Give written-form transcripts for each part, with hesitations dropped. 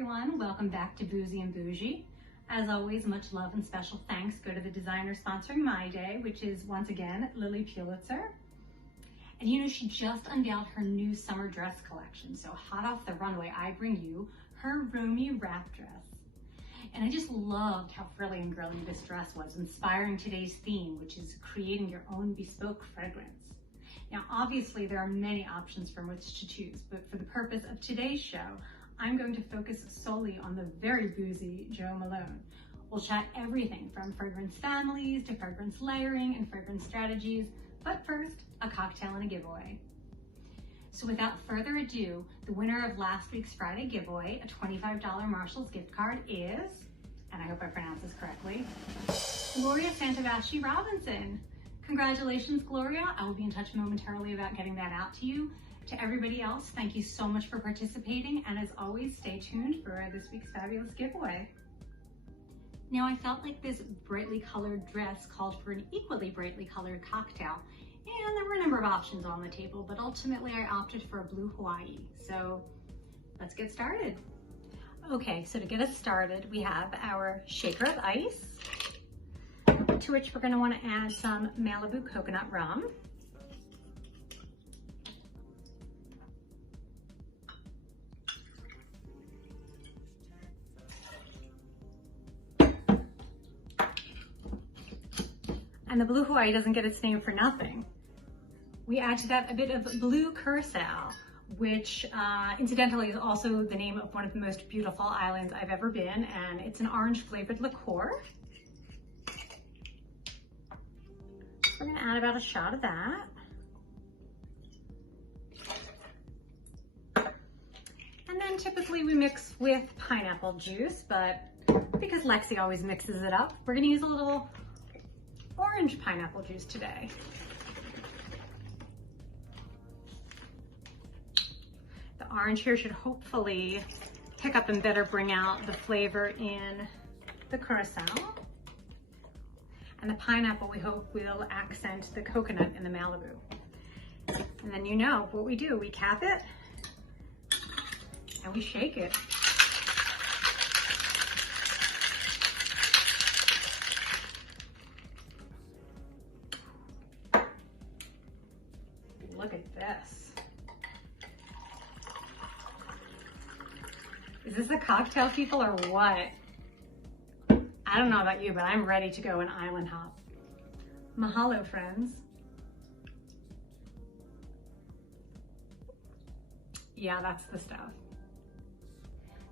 everyone, welcome back to Boozy and Bougie. As always, much love and special thanks go to the designer sponsoring my day, which is once again Lily Pulitzer. And you know, she just unveiled her new summer dress collection, so hot off the runway I bring you her roomy wrap dress. And I just loved how frilly and girly this dress was, inspiring today's theme, which is creating your own bespoke fragrance. Now, obviously, there are many options from which to choose, but for the purpose of today's show, I'm going to focus solely on the very boozy Jo Malone. We'll chat everything from fragrance families to fragrance layering and fragrance strategies, but first, a cocktail and a giveaway. So without further ado, the winner of last week's Friday giveaway, a $25 Marshall's gift card is, and I hope I pronounce this correctly, Gloria Santavasci Robinson. Congratulations, Gloria. I will be in touch momentarily about getting that out to you. To everybody else, thank you so much for participating, and as always, stay tuned for this week's fabulous giveaway. Now, I felt like this brightly colored dress called for an equally brightly colored cocktail, and there were a number of options on the table, but ultimately I opted for a blue Hawaii. So let's get started. Okay, so to get us started, we have our shaker of ice, to which we're going to want to add some Malibu coconut rum. And the blue Hawaii doesn't get its name for nothing. We add to that a bit of blue curacao, which incidentally is also the name of one of the most beautiful islands I've ever been, and it's an orange flavored liqueur. We're gonna add about a shot of that. And then typically we mix with pineapple juice, but because Lexi always mixes it up, we're gonna use a little orange pineapple juice today. The orange here should hopefully pick up and better bring out the flavor in the curacao. And the pineapple, we hope, will accent the coconut in the Malibu. And then you know what we do. We cap it and we shake it. Look at this. Is this a cocktail, people, or what? I don't know about you, but I'm ready to go and island hop. Mahalo, friends. Yeah, that's the stuff.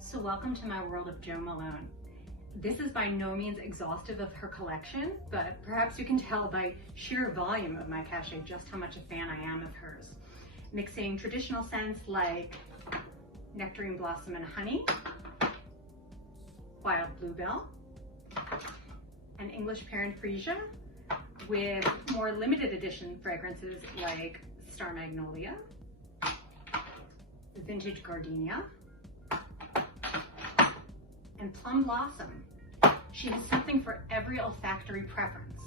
So welcome to my world of Jo Malone. This is by no means exhaustive of her collection, but perhaps you can tell by sheer volume of my cachet just how much a fan I am of hers. Mixing traditional scents like nectarine blossom and honey, wild bluebell, and English pear and freesia, with more limited edition fragrances like star magnolia, vintage gardenia, and plum blossom. She has something for every olfactory preference.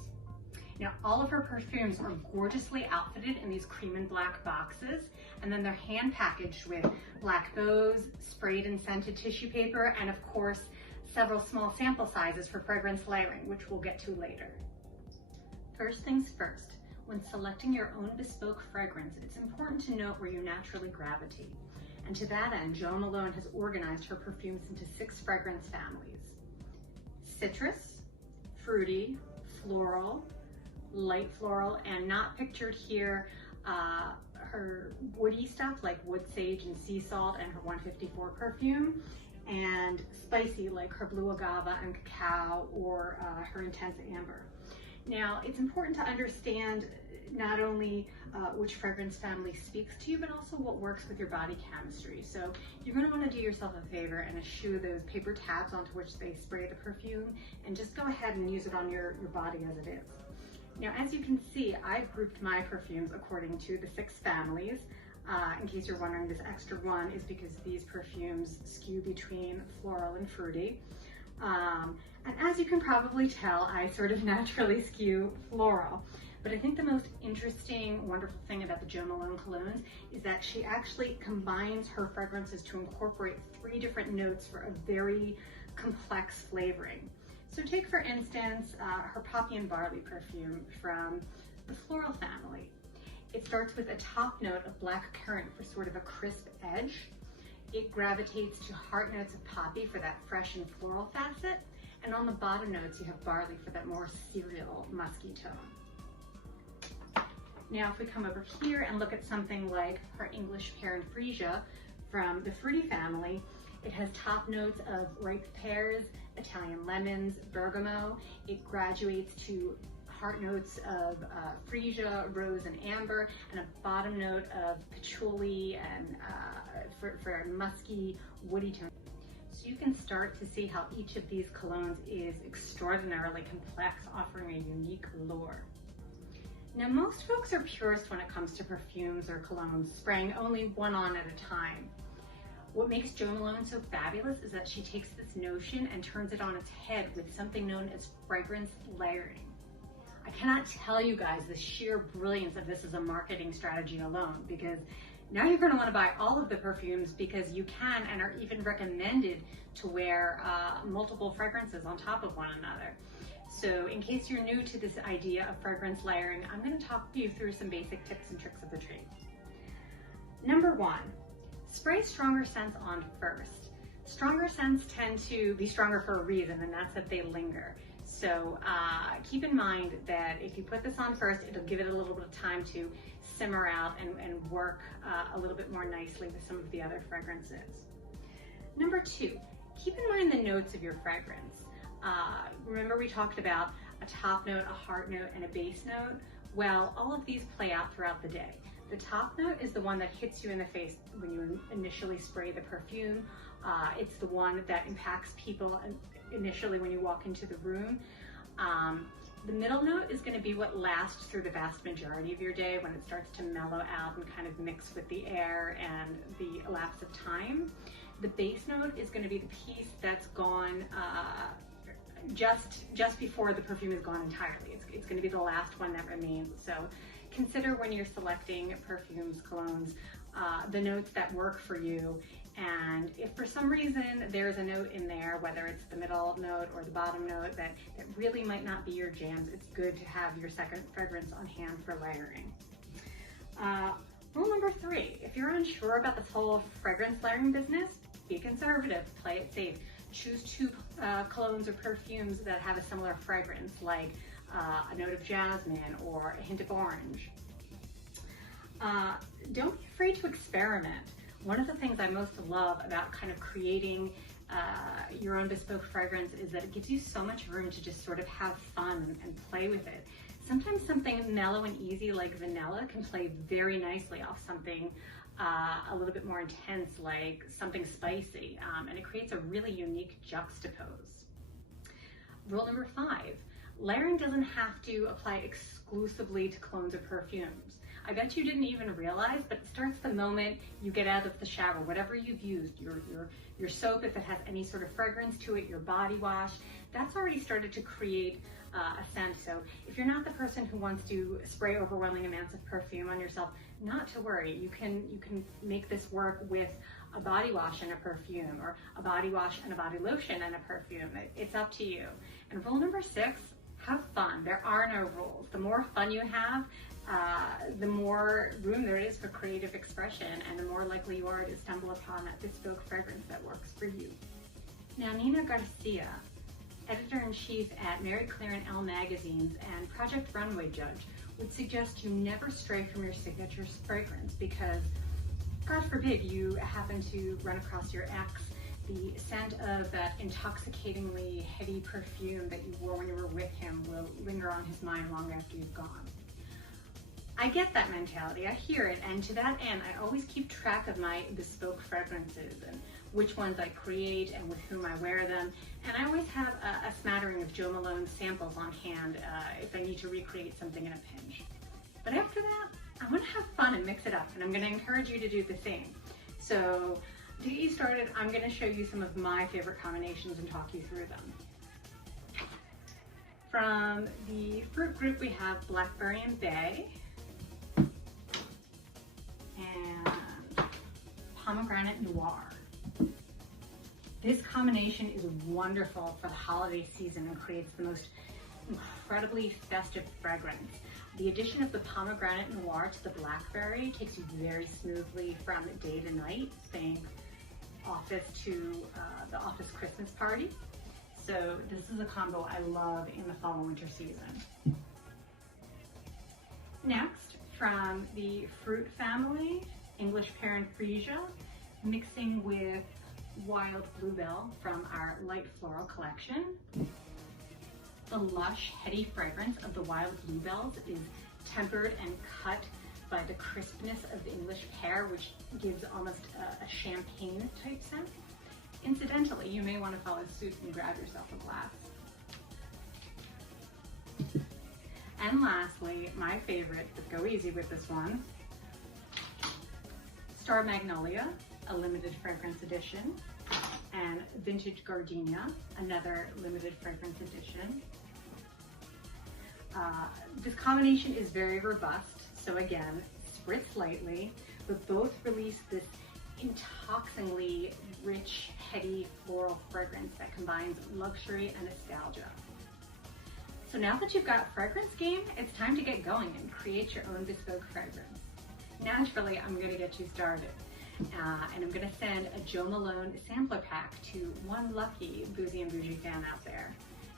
Now, all of her perfumes are gorgeously outfitted in these cream and black boxes, and then they're hand packaged with black bows, sprayed and scented tissue paper, and of course, several small sample sizes for fragrance layering, which we'll get to later. First things first, when selecting your own bespoke fragrance, it's important to note where you naturally gravitate. And to that end, Jo Malone has organized her perfumes into 6 fragrance families: citrus, fruity, floral, light floral, and not pictured here, her woody stuff like wood sage and sea salt and her 154 perfume, and spicy like her blue agave and cacao or her intense amber. Now, it's important to understand not only which fragrance family speaks to you, but also what works with your body chemistry. So you're going to want to do yourself a favor and eschew those paper tabs onto which they spray the perfume, and just go ahead and use it on your body as it is. Now, as you can see, I've grouped my perfumes according to the 6 families. In case you're wondering, this extra 1 is because these perfumes skew between floral and fruity. And as you can probably tell, I sort of naturally skew floral. But But I think the most interesting, wonderful thing about the Jo Malone colognes is that she actually combines her fragrances to incorporate 3 different notes for a very complex flavoring. So take, for instance, her Poppy and Barley perfume from the Floral family. It starts with a top note of black currant for sort of a crisp edge. It gravitates to heart notes of poppy for that fresh and floral facet. And on the bottom notes, you have barley for that more cereal, musky tone. Now, if we come over here and look at something like her English Pear and Freesia from the Fruity family, it has top notes of ripe pears, Italian lemons, bergamot. It graduates to heart notes of freesia, rose, and amber, and a bottom note of patchouli and for musky, woody tone. So you can start to see how each of these colognes is extraordinarily complex, offering a unique lure. Now, most folks are purists when it comes to perfumes or colognes, spraying only one on at a time. What makes Jo Malone so fabulous is that she takes this notion and turns it on its head with something known as fragrance layering. I cannot tell you guys the sheer brilliance of this as a marketing strategy alone, because now you're going to want to buy all of the perfumes because you can and are even recommended to wear multiple fragrances on top of one another. So in case you're new to this idea of fragrance layering, I'm going to talk you through some basic tips and tricks of the trade. Number 1, spray stronger scents on first. Stronger scents tend to be stronger for a reason, and that's that they linger. So keep in mind that if you put this on first, it'll give it a little bit of time to simmer out and work a little bit more nicely with some of the other fragrances. Number 2, keep in mind the notes of your fragrance. Remember we talked about a top note, a heart note, and a base note? Well, all of these play out throughout the day. The top note is the one that hits you in the face when you initially spray the perfume. It's the one that impacts people initially when you walk into the room. The middle note is going to be what lasts through the vast majority of your day when it starts to mellow out and kind of mix with the air and the elapse of time. The base note is going to be the piece that's gone just before the perfume is gone entirely. It's going to be the last one that remains. So consider when you're selecting perfumes, colognes, the notes that work for you. And if for some reason there's a note in there, whether it's the middle note or the bottom note, that really might not be your jams, it's good to have your second fragrance on hand for layering. Rule number 3, if you're unsure about the whole fragrance layering business, be conservative, play it safe. Choose 2 colognes or perfumes that have a similar fragrance, like a note of jasmine or a hint of orange. Don't be afraid to experiment. One of the things I most love about kind of creating your own bespoke fragrance is that it gives you so much room to just sort of have fun and play with it. Sometimes something mellow and easy like vanilla can play very nicely off something a little bit more intense like something spicy, and it creates a really unique juxtapose. Rule number 5, layering doesn't have to apply exclusively to colognes or perfumes. I bet you didn't even realize, but it starts the moment you get out of the shower. Whatever you've used, your soap, if it has any sort of fragrance to it, your body wash, that's already started to create a scent. So if you're not the person who wants to spray overwhelming amounts of perfume on yourself, not to worry. You can make this work with a body wash and a perfume, or a body wash and a body lotion and a perfume. It's up to you. And rule number 6, have fun. There are no rules. The more fun you have, the more room there is for creative expression, and the more likely you are to stumble upon that bespoke fragrance that works for you. Now, Nina Garcia, editor-in-chief at Mary Claire and Elle magazines and Project Runway judge, would suggest you never stray from your signature fragrance because, God forbid, you happen to run across your ex. The scent of that intoxicatingly heady perfume that you wore when you were with him will linger on his mind long after you've gone. I get that mentality, I hear it, and to that end, I always keep track of my bespoke fragrances and which ones I create and with whom I wear them, and I always have a smattering of Jo Malone samples on hand if I need to recreate something in a pinch. But after that, I want to have fun and mix it up, and I'm going to encourage you to do the same. So to get you started, I'm going to show you some of my favorite combinations and talk you through them. From the fruit group, we have blackberry and bay, and pomegranate noir. This combination is wonderful for the holiday season and creates the most incredibly festive fragrance. The addition of the pomegranate noir to the blackberry takes you very smoothly from day to night, saying office to the office Christmas party. So this is a combo I love in the fall and winter season. Next, from the fruit family, English pear and freesia, mixing with wild bluebell from our light floral collection. The lush, heady fragrance of the wild bluebells is tempered and cut by the crispness of the English pear, which gives almost a champagne type scent. Incidentally, you may want to follow suit and grab yourself a glass. And lastly, my favorite, but go easy with this one, Star Magnolia, a limited fragrance edition, and Vintage Gardenia, another limited fragrance edition. This combination is very robust, so again, spritz lightly, but both release this intoxicingly rich, heady floral fragrance that combines luxury and nostalgia. So now that you've got fragrance game, it's time to get going and create your own bespoke fragrance. Naturally, I'm going to get you started. And I'm going to send a Jo Malone sampler pack to one lucky Boozy and Bougie fan out there.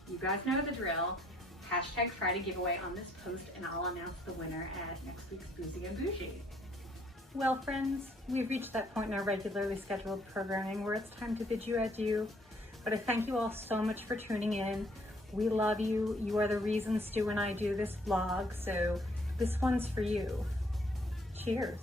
You guys know the drill. Hashtag Friday giveaway on this post, and I'll announce the winner at next week's Boozy and Bougie. Well, friends, we've reached that point in our regularly scheduled programming where it's time to bid you adieu. But I thank you all so much for tuning in. We love you. You are the reason Stu and I do this vlog, so this one's for you. Cheers.